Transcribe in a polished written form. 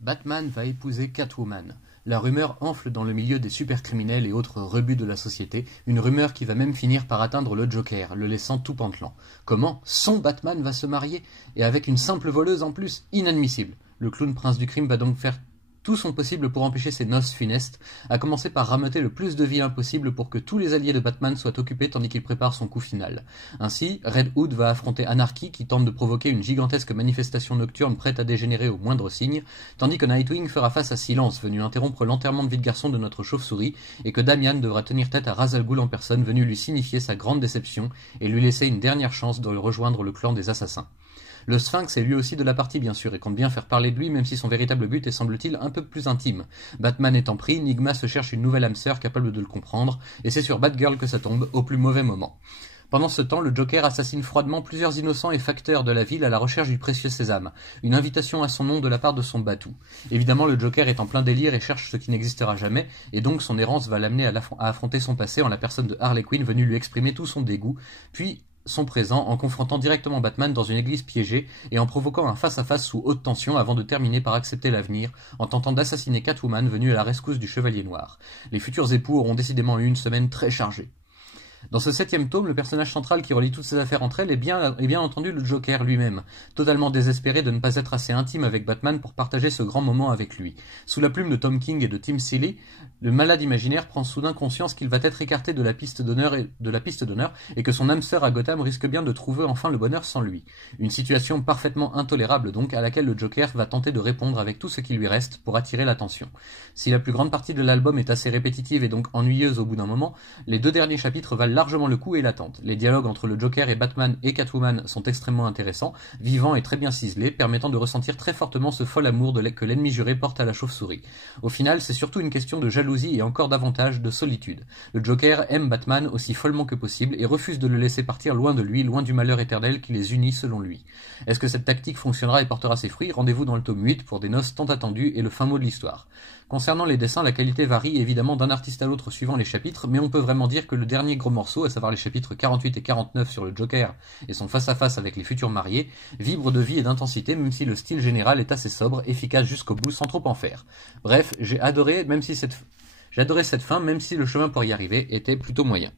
Batman va épouser Catwoman. La rumeur enfle dans le milieu des supercriminels et autres rebuts de la société, une rumeur qui va même finir par atteindre le Joker, le laissant tout pantelant. Comment son Batman va se marier? Et avec une simple voleuse en plus? Inadmissible. Le clown prince du crime va donc faire tout son possible pour empêcher ces noces funestes, à commencer par rameuter le plus de vilains possible pour que tous les alliés de Batman soient occupés tandis qu'il prépare son coup final. Ainsi, Red Hood va affronter Anarchy qui tente de provoquer une gigantesque manifestation nocturne prête à dégénérer au moindre signe, tandis que Nightwing fera face à Silence, venu interrompre l'enterrement de vie de garçon de notre chauve-souris, et que Damian devra tenir tête à Ra's al Ghul en personne, venu lui signifier sa grande déception et lui laisser une dernière chance de rejoindre le clan des assassins. Le Sphinx est lui aussi de la partie bien sûr et compte bien faire parler de lui même si son véritable but est semble-t-il un peu plus intime. Batman étant pris, Nigma se cherche une nouvelle âme sœur capable de le comprendre et c'est sur Batgirl que ça tombe au plus mauvais moment. Pendant ce temps, le Joker assassine froidement plusieurs innocents et facteurs de la ville à la recherche du précieux sésame, une invitation à son nom de la part de son Batou. Évidemment, le Joker est en plein délire et cherche ce qui n'existera jamais, et donc son errance va l'amener à affronter son passé en la personne de Harley Quinn venue lui exprimer tout son dégoût, puis son présent en confrontant directement Batman dans une église piégée et en provoquant un face-à-face sous haute tension avant de terminer par accepter l'avenir en tentant d'assassiner Catwoman venue à la rescousse du Chevalier Noir. Les futurs époux auront décidément eu une semaine très chargée. Dans ce 7e tome, le personnage central qui relie toutes ces affaires entre elles est bien entendu le Joker lui-même, totalement désespéré de ne pas être assez intime avec Batman pour partager ce grand moment avec lui. Sous la plume de Tom King et de Tim Seeley, le malade imaginaire prend soudain conscience qu'il va être écarté de la piste d'honneur et que son âme sœur à Gotham risque bien de trouver enfin le bonheur sans lui. Une situation parfaitement intolérable donc à laquelle le Joker va tenter de répondre avec tout ce qui lui reste pour attirer l'attention. Si la plus grande partie de l'album est assez répétitive et donc ennuyeuse au bout d'un moment, les 2 derniers chapitres valent largement le coup et l'attente. Les dialogues entre le Joker et Batman et Catwoman sont extrêmement intéressants, vivants et très bien ciselés, permettant de ressentir très fortement ce fol amour que l'ennemi juré porte à la chauve-souris. Au final, c'est surtout une question de jalousie et encore davantage de solitude. Le Joker aime Batman aussi follement que possible et refuse de le laisser partir loin de lui, loin du malheur éternel qui les unit selon lui. Est-ce que cette tactique fonctionnera et portera ses fruits? Rendez-vous dans le tome 8 pour des noces tant attendues et le fin mot de l'histoire. Concernant les dessins, la qualité varie évidemment d'un artiste à l'autre suivant les chapitres, mais on peut vraiment dire que le dernier gros morceau, à savoir les chapitres 48 et 49 sur le Joker et son face-à-face avec les futurs mariés, vibre de vie et d'intensité même si le style général est assez sobre, efficace jusqu'au bout sans trop en faire. Bref, j'ai adoré cette fin même si le chemin pour y arriver était plutôt moyen.